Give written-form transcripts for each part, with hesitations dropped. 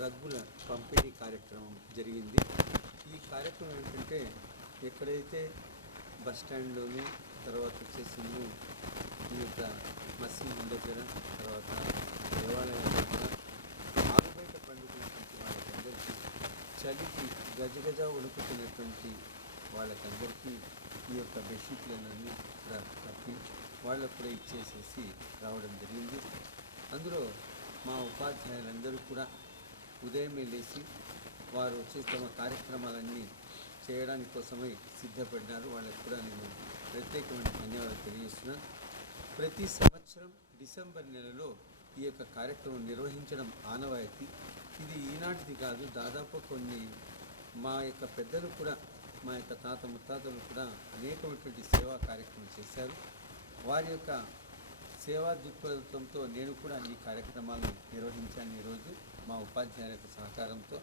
రగ్గుల పంపిణీ కార్యక్రమం జరిగింది. ఈ కార్యక్రమం ఏంటంటే ఎక్కడైతే బస్ స్టాండ్లోను, తర్వాత వచ్చేసి ఈ యొక్క మసీదు దగ్గర, తర్వాత దేవాలయం దగ్గర ఆరుబయట పండుగటువంటి వాళ్ళకందరికీ చలికి గజగజ ఉడుకుతున్నటువంటి వాళ్ళకందరికీ ఈ యొక్క బెడ్షీట్లన్నీ కూడా కప్పి వాళ్ళకు కూడా ఇచ్చేసేసి రావడం జరిగింది. అందులో మా ఉపాధ్యాయులందరూ కూడా ఉదయమే లేచి వారు వచ్చి తమ కార్యక్రమాలన్నీ చేయడానికి కోసమై సిద్ధపడినారు. వాళ్ళకు కూడా నేను ప్రత్యేకమైన ధన్యవాదాలు తెలియజేస్తున్నాను. ప్రతి సంవత్సరం డిసెంబర్ నెలలో ఈ యొక్క కార్యక్రమం నిర్వహించడం ఆనవాయితీ. ఇది ఈనాటిది కాదు, దాదాపు కొన్ని మా యొక్క పెద్దలు కూడా, మా యొక్క తాత ముత్తాతలు కూడా అనేకమైనటువంటి సేవా కార్యక్రమం చేశారు. వారి యొక్క సేవా దృక్పథంతో నేను కూడా ఈ కార్యక్రమాలను నిర్వహించాను. ఈరోజు మా ఉపాధ్యాయుల యొక్క సహకారంతో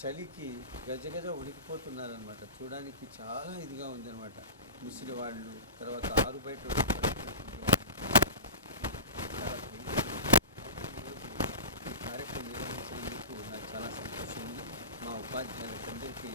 చలికి గజగజ ఉడికిపోతున్నారనమాట. చూడడానికి చాలా ఇదిగా ఉందన్నమాట. ముసిలి వాళ్ళు, తర్వాత ఆరు బయట ఈ కార్యక్రమం నిర్వహించినందుకు నాకు చాలా సంతోషం ఉంది. మా ఉపాధ్యాయులందరికీ